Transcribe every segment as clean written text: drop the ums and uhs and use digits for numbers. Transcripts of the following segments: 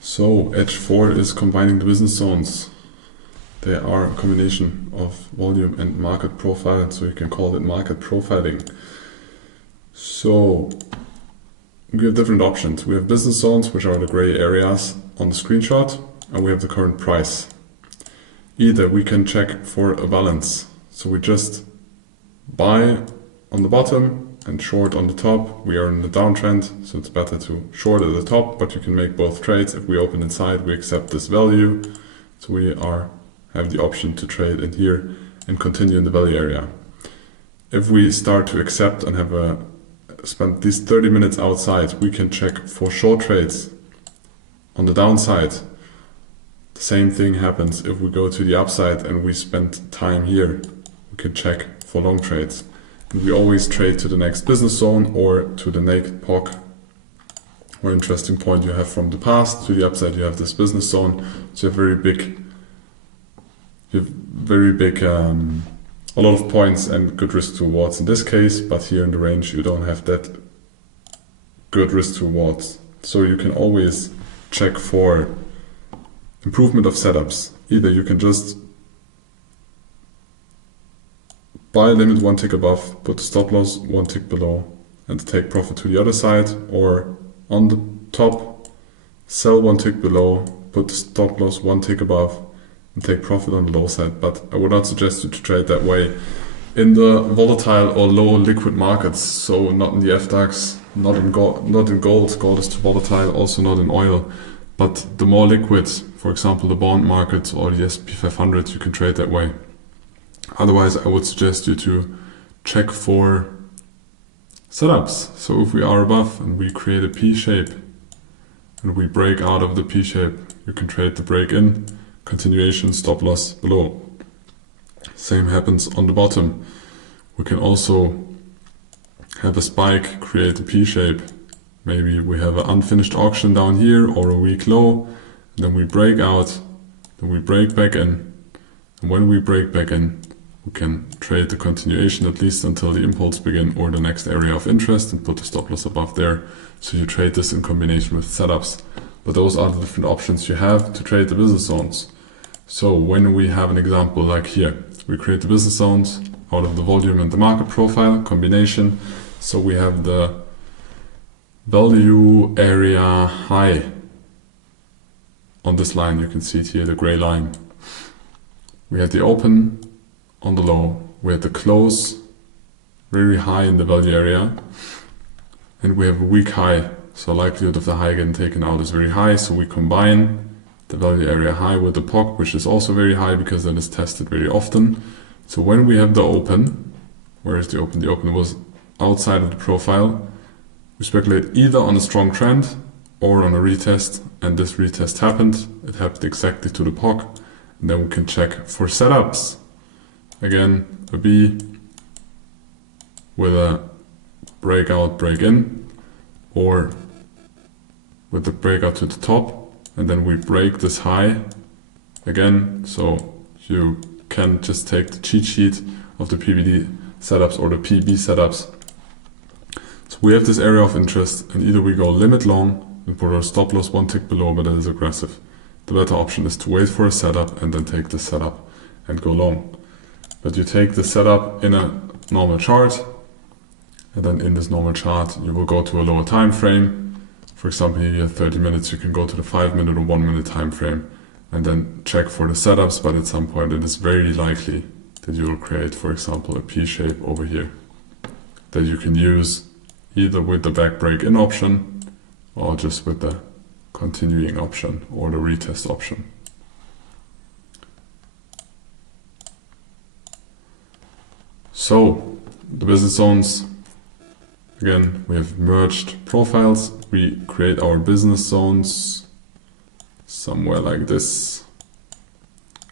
So edge 4 is combining the business zones. They are a combination of volume and market profile, so you can call it market profiling. So we have different options. We have business zones, which are the gray areas on the screenshot, and we have the current price. Either we can check for a balance. So we just buy on the bottom and short on the top. We are in the downtrend, so it's better to short at the top, but you can make both trades. If we open inside, we accept this value. So we have the option to trade in here and continue in the value area. If we start to accept and have spend these 30 minutes outside, we can check for short trades on the downside. The same thing happens if we go to the upside and we spend time here. We can check for long trades. And we always trade to the next business zone or to the naked POC or interesting point you have from the past. To the upside you have this business zone. So you have a lot of points and good risk to rewards in this case, but here in the range you don't have that good risk to rewards. So you can always check for improvement of setups. Either you can just buy limit one tick above, put the stop loss one tick below and take profit to the other side, or on the top sell one tick below, put the stop loss one tick above and take profit on the low side. But I would not suggest you to trade that way in the volatile or low liquid markets. So not in the FDAX, not in gold. Gold is too volatile, also not in oil. But the more liquid, for example the bond market or the S&P 500, you can trade that way. Otherwise I would suggest you to check for setups. So if we are above and we create a P shape and we break out of the P shape, you can trade the break in, continuation, stop loss below. Same happens on the bottom. We can also have a spike, create a P shape. Maybe we have an unfinished auction down here or a weak low. Then we break out, then we break back in. And when we break back in, we can trade the continuation at least until the impulse begin or the next area of interest and put the stop loss above there. So you trade this in combination with setups. But those are the different options you have to trade the business zones. So when we have an example like here, we create the business zones out of the volume and the market profile combination. So we have the value area high on this line. You can see it here, the gray line. We had the open on the low. We had the close very high in the value area. And we have a weak high. So likelihood of the high getting taken out is very high. So we combine the value area high with the POC, which is also very high because that is tested very often. So when we have the open, where is the open? The open was outside of the profile. We speculate either on a strong trend or on a retest, and this retest happened. It happened exactly to the POC. And then we can check for setups. Again, a B with a breakout, break in, or with the breakout to the top, and then we break this high again. So you can just take the cheat sheet of the PBD setups or the PB setups. So we have this area of interest, and either we go limit long and put our stop loss one tick below, but that is aggressive. The better option is to wait for a setup and then take the setup and go long. But you take the setup in a normal chart, and then in this normal chart you will go to a lower time frame. For example, here you have 30 minutes, you can go to the 5-minute or 1-minute time frame and then check for the setups, but at some point it is very likely that you will create, for example, a P shape over here that you can use either with the back break in option or just with the continuing option or the retest option. So the business zones, again, we have merged profiles. We create our business zones somewhere like this.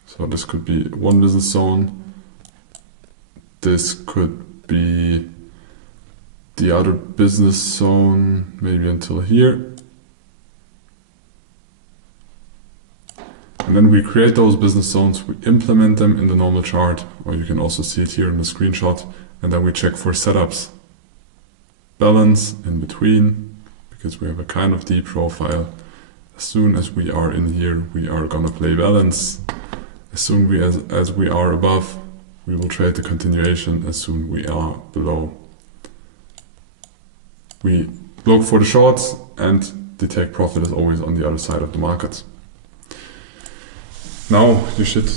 So this could be one business zone. This could be the other business zone, maybe until here. And then we create those business zones, we implement them in the normal chart, or you can also see it here in the screenshot, and then we check for setups. Balance in between, because we have a kind of D profile, As soon as we are in here, we are gonna play balance. As soon as we are above, we will trade the continuation. As soon we are below, we look for the shorts, and the take profit is always on the other side of the market. Now you should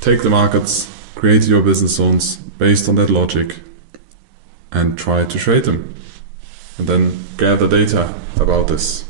take the markets, create your business zones based on that logic, and try to trade them. And then gather data about this.